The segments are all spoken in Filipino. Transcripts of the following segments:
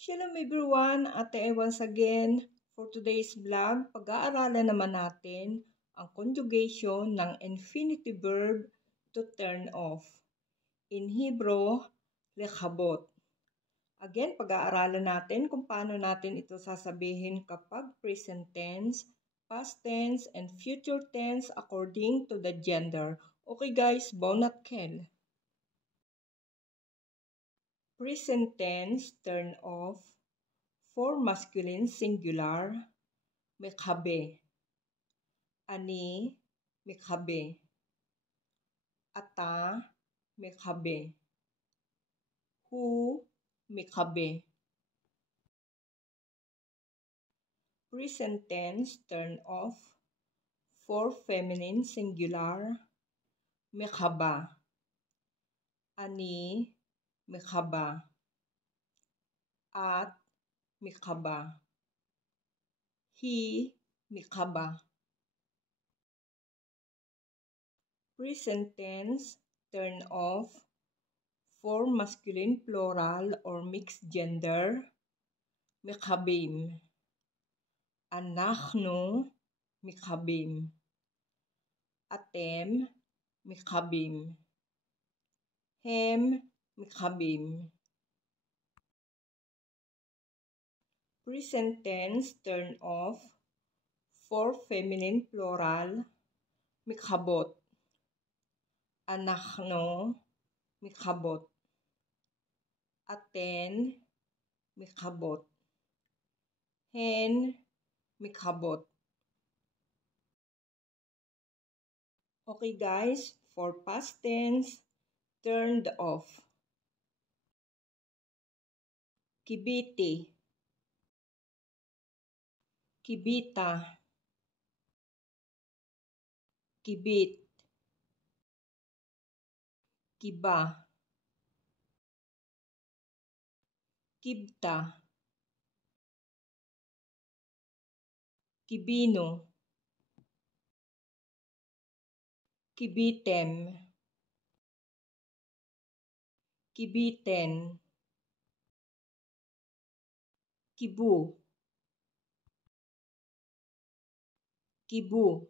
Shalom everyone, Ate Ay once again. For today's vlog, pag-aaralan naman natin ang conjugation ng infinitive verb to turn off. In Hebrew, lekhabot. Again, pag-aaralan natin kung paano natin ito sasabihin kapag present tense, past tense, and future tense according to the gender. Okay guys, bon atkel. Present tense, turn off. For masculine singular, mikhabe. Ani, mikhabe. Ata, mikhabe. Hu, mikhabe. Present tense, turn off. For feminine singular, mikhaba. Ani, mikhaba. At, mikhaba. Hi, mikhaba. Present tense, turn off. For masculine plural or mixed gender, mikhabim. Anachnu, mikhabim. Atem, mikhabim. Hem, mikhabim. Present tense, turn off. For feminine plural, mikhabot. Anachnu, mikhabot. Aten, mikhabot. Hen, mikhabot. Okay guys, for past tense, turned off. Kibiti. Kibita. Kibit. Kiba. Kibta. Kibino. Kibitem. Kibiten. Kibu. Kibu.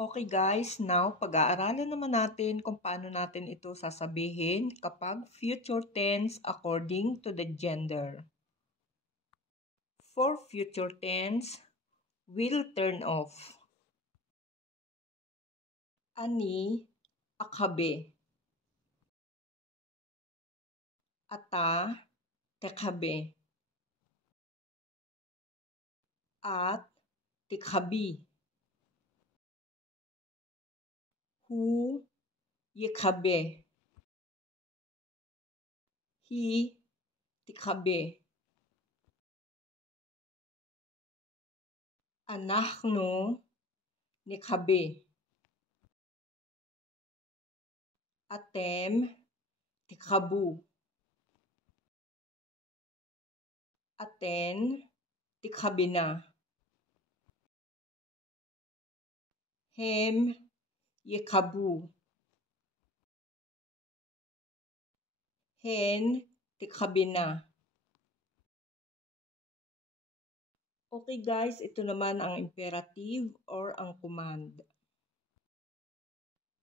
Okay guys, now pag-aaralan naman natin kung paano natin ito sasabihin kapag future tense according to the gender. For future tense, will turn off. Ani, akhabe. Ata, tekhabe. At, tikhabi. Hu, yekhabe. Hi, tikhabe. Anachnu, nikhabe. Atem, tikhabu. Aten, tikhabina. Hem, yekhabu. Hen, tikhabina. Okay guys, ito naman ang imperative or ang command.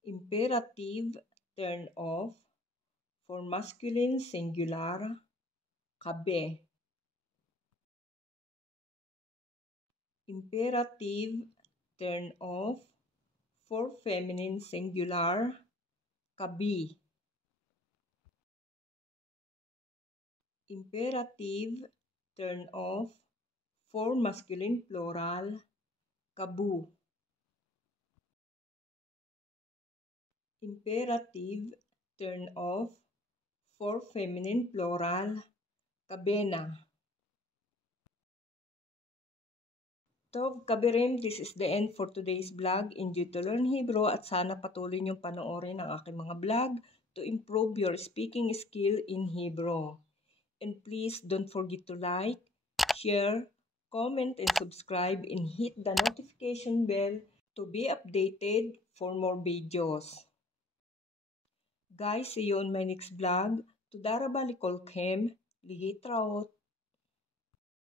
Imperative, turn off. For masculine singular, kabe. Imperative, turn off. For feminine singular, kabi. Imperative, turn off. For masculine plural, kabu. Imperative, turn off. For feminine plural, kabena. Tov Kabirim, this is the end for today's vlog. Enjoy to learn Hebrew at sana patuloy niyong panoorin ang aking mga vlog to improve your speaking skill in Hebrew. And please don't forget to like, share, comment, and subscribe and hit the notification bell to be updated for more videos. Guys, see you on my next vlog. תודה רבה לכל להתראות.